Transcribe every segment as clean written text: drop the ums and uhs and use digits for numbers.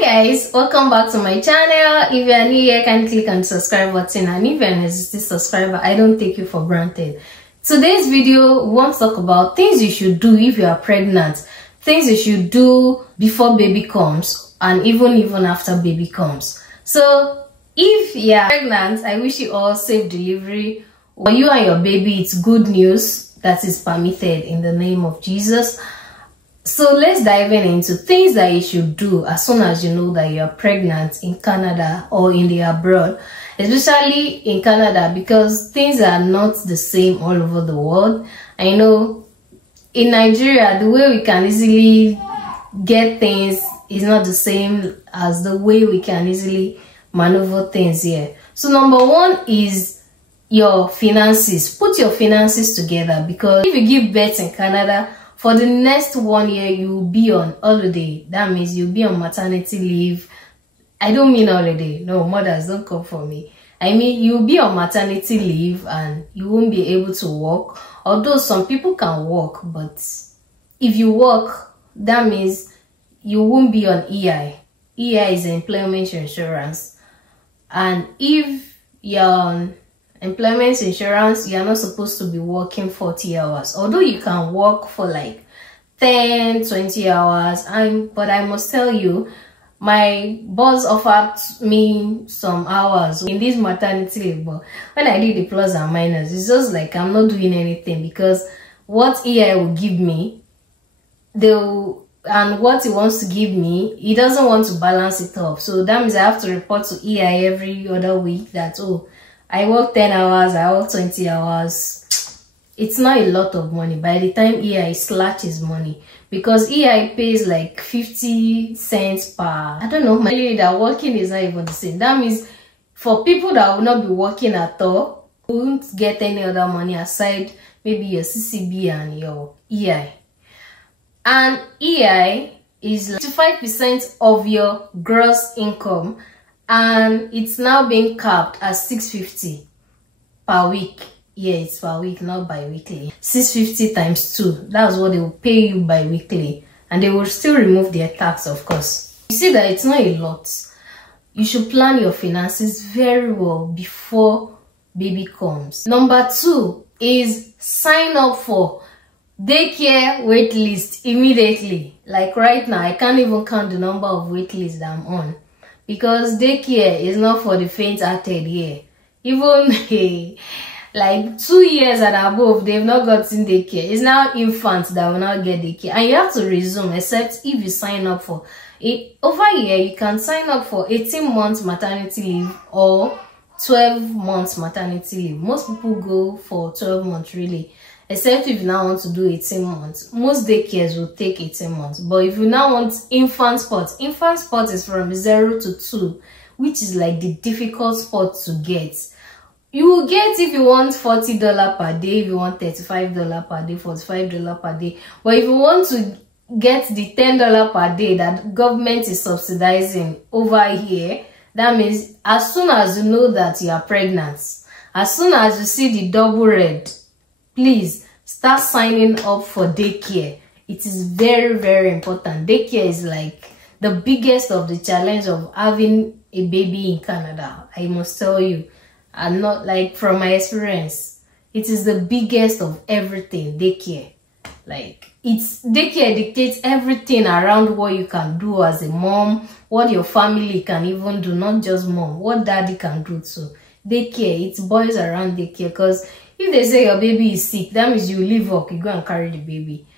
Hi guys, welcome back to my channel. If you are new here, can click on the subscribe button, and if you are an existing subscriber, I don't take you for granted. Today's video, we want to talk about things you should do if you are pregnant, things you should do before baby comes, and even after baby comes. So if you are pregnant, I wish you all safe delivery. For you and your baby, it's good news that is permitted in the name of Jesus. So let's dive into things that you should do as soon as you know that you are pregnant in Canada or in the abroad, especially in Canada, because things are not the same all over the world. I know in Nigeria, the way we can easily get things is not the same as the way we can easily maneuver things here. So number one is your finances. Put your finances together, because if you give birth in Canada, for the next 1 year, you will be on holiday. That means you'll be on maternity leave. I don't mean holiday. No, mothers, don't come for me. I mean, you'll be on maternity leave and you won't be able to work. Although some people can work, but if you work, that means you won't be on EI. EI is employment insurance. And if you're on employment insurance, you're not supposed to be working 40 hours, although you can work for like 10-20 hours. But I must tell you, my boss offered me some hours in this maternity leave, but when I did the plus and minus, it's just like I'm not doing anything, because what EI will give me, and what he wants to give me, he doesn't want to balance it up. So that means I have to report to EI every other week that, oh, I work 10 hours, I work 20 hours. It's not a lot of money. By the time EI slashes money, because EI pays like 50 cents per, I don't know, maybe that working is not even the same. That means for people that will not be working at all, won't get any other money aside maybe your CCB and your EI. And EI is like 25% of your gross income, and it's now being capped at $650 per week. Yeah, it's per week, not bi-weekly. $650 times 2. That's what they will pay you bi-weekly. And they will still remove their tax, of course. You see that it's not a lot. You should plan your finances very well before baby comes. Number 2 is sign up for daycare waitlist immediately. Like right now, I can't even count the number of waitlists that I'm on, because daycare is not for the faint-hearted here. Even like 2 years and above, they've not gotten daycare. It's now infants that will not get daycare, and you have to resume, except if you sign up for it. Over here, you can sign up for 18 months maternity leave or 12 months maternity leave. Most people go for 12 months really, except if you now want to do 18 months. Most daycares will take 18 months. But if you now want infant spot is from 0 to 2, which is like the difficult spot to get. You will get if you want $40 per day, if you want $35 per day, $45 per day. But if you want to get the $10 per day that government is subsidizing over here, that means as soon as you know that you are pregnant, as soon as you see the double red, please start signing up for daycare. It is very, very important. Daycare is like the biggest of the challenge of having a baby in Canada, I must tell you. And not like from my experience, it is the biggest of everything. Daycare, like daycare dictates everything around what you can do as a mom, what your family can even do, not just mom, what daddy can do too. Daycare, it boils around daycare, because if they say your baby is sick, that means you leave work, you go and carry the baby.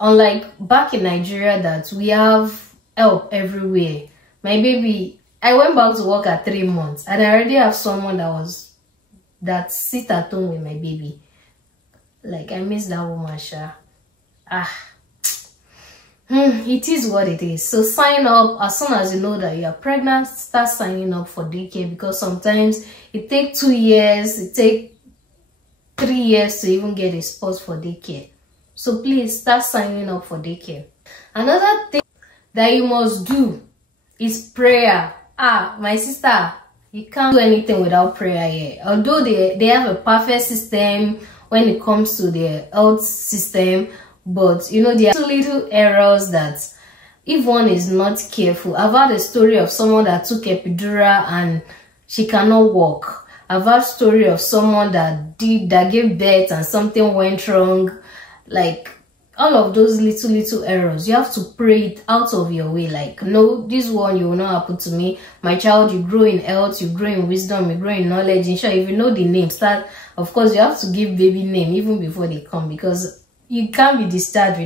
Unlike back in Nigeria, that we have help everywhere. My baby, I went back to work at 3 months, and I already have someone that sit at home with my baby. Like, I miss that woman, Sha. It is what it is. So sign up as soon as you know that you are pregnant. Start signing up for daycare, because sometimes it takes 2 years, it takes 3 years to even get a spot for daycare. So please start signing up for daycare. Another thing that you must do is prayer. My sister, you can't do anything without prayer here. Although they have a perfect system when it comes to their health system, but you know, there are two little errors that if one is not careful. I've had a story of someone that took epidural and she cannot walk. I've had a story of someone that gave birth and something went wrong. Like, all of those little errors, you have to pray it out of your way. Like, no, this one you will not happen to me. My child, you grow in health, you grow in wisdom, you grow in knowledge. In short, if you know the name, of course, you have to give baby name even before they come, because you can't be discharged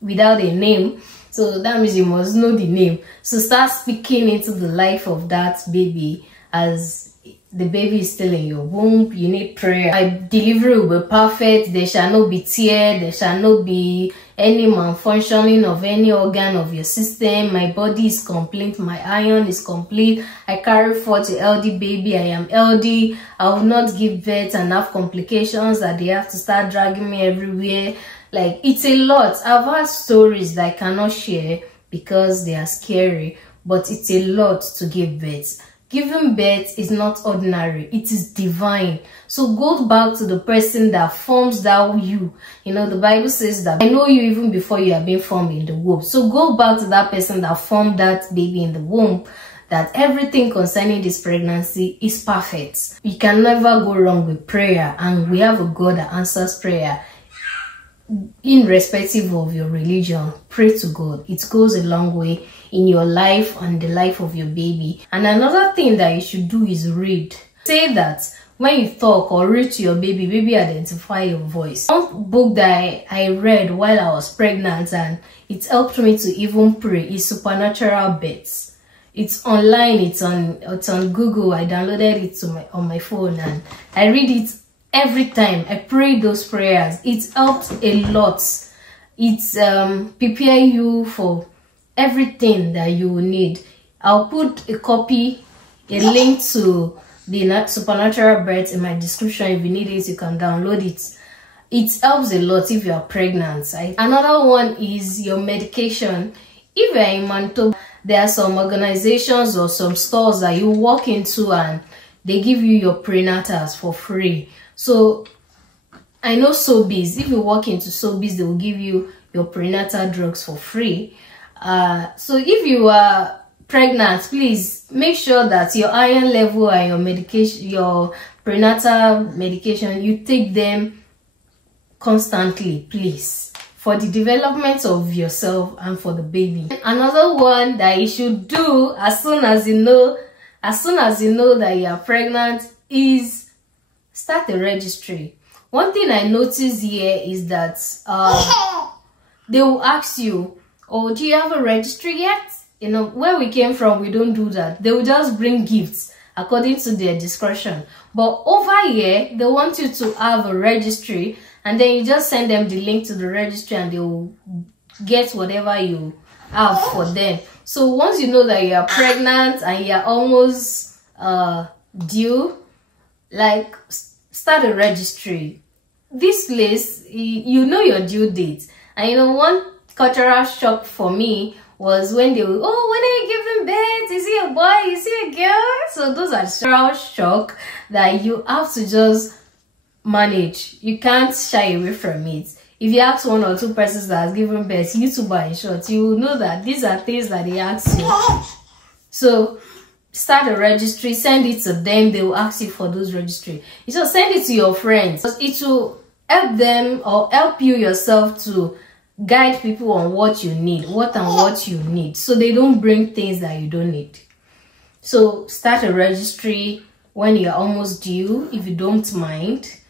without a name. So that means you must know the name. So start speaking into the life of that baby as the baby is still in your womb. You need prayer. My delivery will be perfect. There shall not be tear. There shall not be any malfunctioning of any organ of your system. My body is complete. My iron is complete. I carry forth a healthy baby. I am healthy. I will not give birth and have complications that they have to start dragging me everywhere. Like, it's a lot. I've had stories that I cannot share because they are scary, but it's a lot to give birth. Giving birth is not ordinary, it is divine. So go back to the person that forms that you. You know, the Bible says that I know you even before you have been formed in the womb. So go back to that person that formed that baby in the womb, that everything concerning this pregnancy is perfect. You can never go wrong with prayer, and we have a God that answers prayer. Irrespective of your religion, pray to God. It goes a long way in your life and the life of your baby. And another thing that you should do is read. Say that when you talk or read to your baby identify your voice. One book that I read while I was pregnant and it helped me to even pray is Supernatural Births. It's online, it's on Google. I downloaded it on my phone and I read it every time. I pray those prayers. It helps a lot. It's prepare you for everything that you will need. I'll put a link to the Supernatural Birth in my description. If you need it, you can download it. It helps a lot if you are pregnant. Another one is your medication. If you are in Manitoba, there are some organizations or some stores that you walk into and they give you your prenatals for free. So I know Sobeys. If you walk into Sobeys, they will give you your prenatal drugs for free. So if you are pregnant, please make sure that your iron level and your medication, your prenatal medication, you take them constantly, please, for the development of yourself and for the baby. Another one that you should do as soon as you know that you are pregnant is start a registry. One thing I noticed here is that they will ask you, oh, do you have a registry yet? You know, where we came from, we don't do that. They will just bring gifts according to their discretion. But over here, they want you to have a registry, and then you just send them the link to the registry and they will get whatever you have for them. So once you know that you are pregnant and you are almost due, like, start a registry. This place, you know your due date. And you know, one cultural shock for me was when they were, oh, when are you giving birth? Is he a boy? Is he a girl? So those are cultural shock that you have to just manage. You can't shy away from it. If you ask one or two persons that has given birth, YouTuber in short, you will know that these are things that they ask you. So start a registry, send it to them. They will ask you for those registry. So send it to your friends. It will help them or help you yourself to guide people on what you need, what you need, so they don't bring things that you don't need. So start a registry when you're almost due, if you don't mind.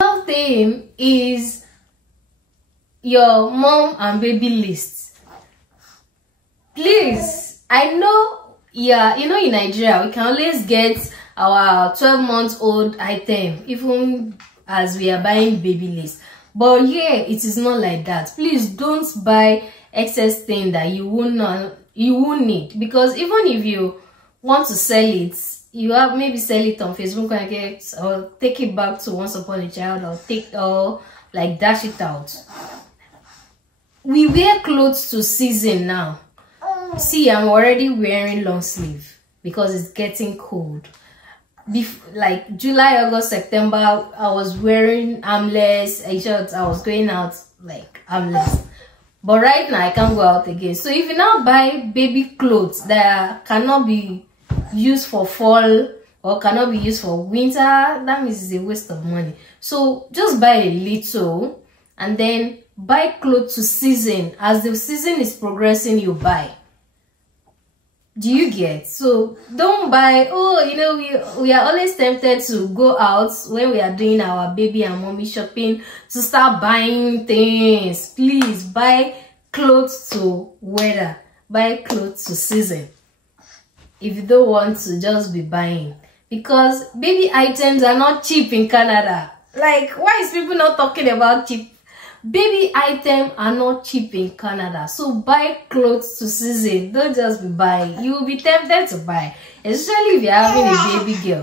Another thing is your mom and baby list. Please, I know, yeah, you know, in Nigeria we can always get our 12-month-old item even as we are buying baby list. But yeah, it is not like that. Please don't buy excess thing that you won't need, because even if you want to sell it, you have maybe sell it on Facebook Market or take it back to Once Upon a Child or like dash it out. We wear clothes to season now. See, I'm already wearing long sleeve because it's getting cold. Like July, August, September, I was wearing armless shorts. I was going out like armless. But right now I can't go out again. So if you now buy baby clothes that cannot be used for fall or cannot be used for winter, that means it's a waste of money. So just buy a little and then buy clothes to season. As the season is progressing, you buy. Do you get? So don't buy, oh, you know, we are always tempted to go out when we are doing our baby and mommy shopping to start buying things. Please buy clothes to weather, buy clothes to season. If you don't want to just be buying, because baby items are not cheap in Canada. Like, why is people not talking about cheap? Baby items are not cheap in Canada, so buy clothes to season. Don't just be buying. You will be tempted to buy, especially if you're having a baby girl.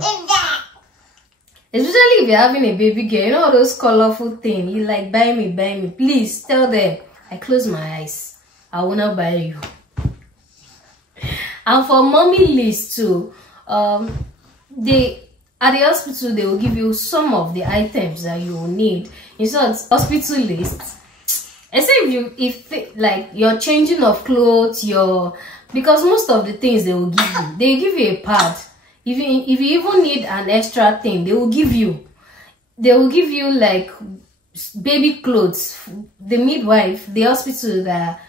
Especially if you're having a baby girl, you know all those colorful things. You like, buy me, buy me. Please tell them, I close my eyes, I will not buy you. And for mommy list too, they at the hospital they will give you some of the items that you will need. It's not hospital list. Except if like you're changing of clothes, because most of the things they will give you a pad. If you even need an extra thing, they will give you like baby clothes. The midwife, the hospital that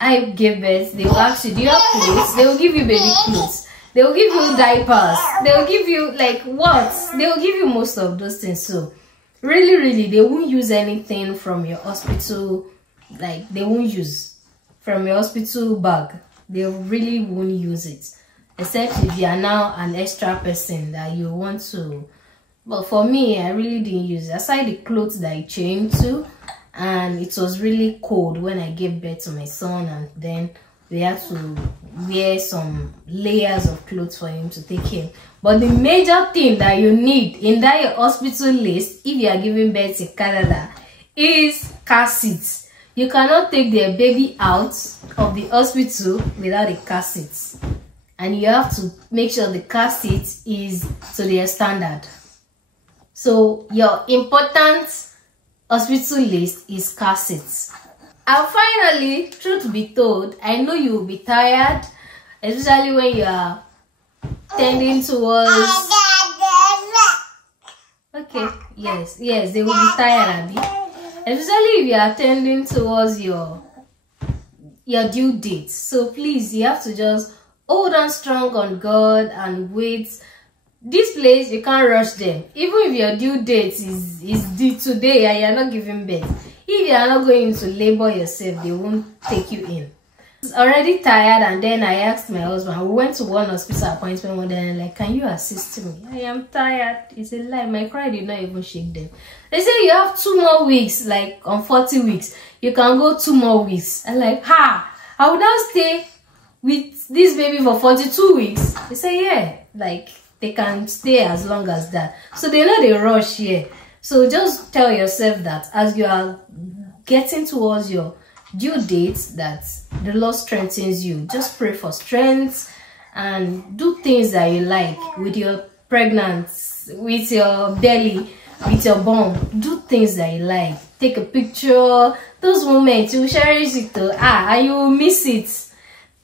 I gave birth, they will ask you, do you have clothes? They will give you baby clothes. They will give you diapers. They will give you like what? They will give you most of those things. So really, they won't use anything from your hospital. Like, they won't use from your hospital bag. They really won't use it. Except if you are now an extra person that you want to. But for me, I really didn't use it. Aside the clothes that I changed to. And it was really cold when I gave birth to my son, and then we had to wear some layers of clothes for him to take him. But the major thing that you need in that hospital list, if you are giving birth in Canada, is car seats. You cannot take their baby out of the hospital without a car seat. And you have to make sure the car seat is to their standard. So your important hospital list is car seats. And finally, truth be told, I know you will be tired, especially when you are tending towards. Okay, yes, they will be tired, Abby. Especially if you are tending towards your due date. So please, you have to just hold on strong on God and wait. This place, you can't rush them. Even if your due date is due today and you're not giving birth, if you are not going to labor yourself, they won't take you in. I was already tired, and then I asked my husband. We went to one hospital appointment one day and like, can you assist me? I am tired. It's a lie. My cry did not even shake them. They say you have 2 more weeks, like on 40 weeks. You can go 2 more weeks. I'm like, I would now stay with this baby for 42 weeks. They say, yeah, like they can stay as long as that. So they know they rush here. So just tell yourself that as you are getting towards your due date, that the Lord strengthens you. Just pray for strength and do things that you like with your pregnancy, with your belly, with your bum. Do things that you like. Take a picture. Those moments, you cherish it and you will miss it.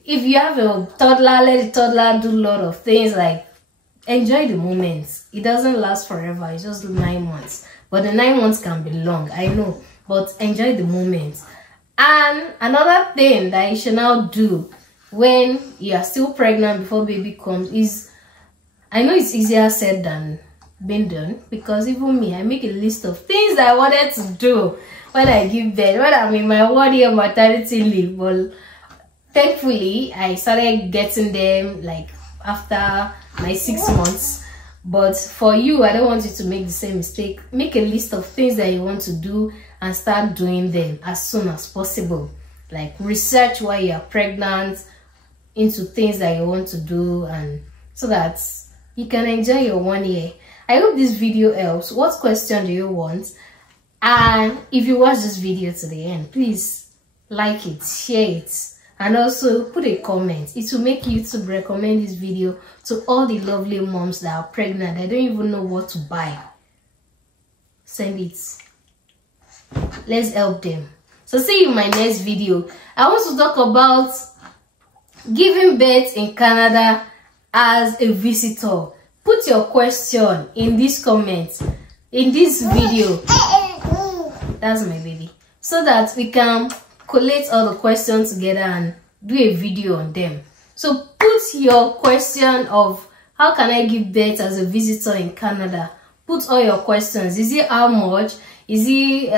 If you have a toddler, let the toddler do a lot of things. Like, enjoy the moments. It doesn't last forever. It's just 9 months. But the 9 months can be long, I know. But enjoy the moments. And another thing that you should now do when you are still pregnant before baby comes is, I know it's easier said than being done, because even me, I make a list of things that I wanted to do when I give birth, when I'm in my 1 year maternity leave. Well, thankfully, I started getting them like after my 6 months. But for you, I don't want you to make the same mistake. Make a list of things that you want to do and start doing them as soon as possible. Like, research while you are pregnant into things that you want to do, and so that you can enjoy your 1 year. I hope this video helps. What question do you want? And if you watch this video to the end, please like it, share it, and also put a comment. It will make YouTube recommend this video to all the lovely moms that are pregnant. I don't even know what to buy. Send it. Let's help them. So see you in my next video. I want to talk about giving birth in Canada as a visitor. Put your question in this comment, in this video. That's my baby. So that we can collate all the questions together and do a video on them. So put your question of how can I give birth as a visitor in Canada. Put all your questions. Is it how much? Is it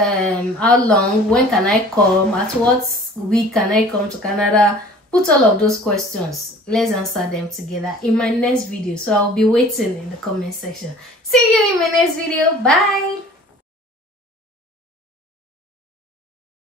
how long? When can I come? At what week can I come to Canada? Put all of those questions. Let's answer them together in my next video. So I'll be waiting in the comment section. See you in my next video. Bye.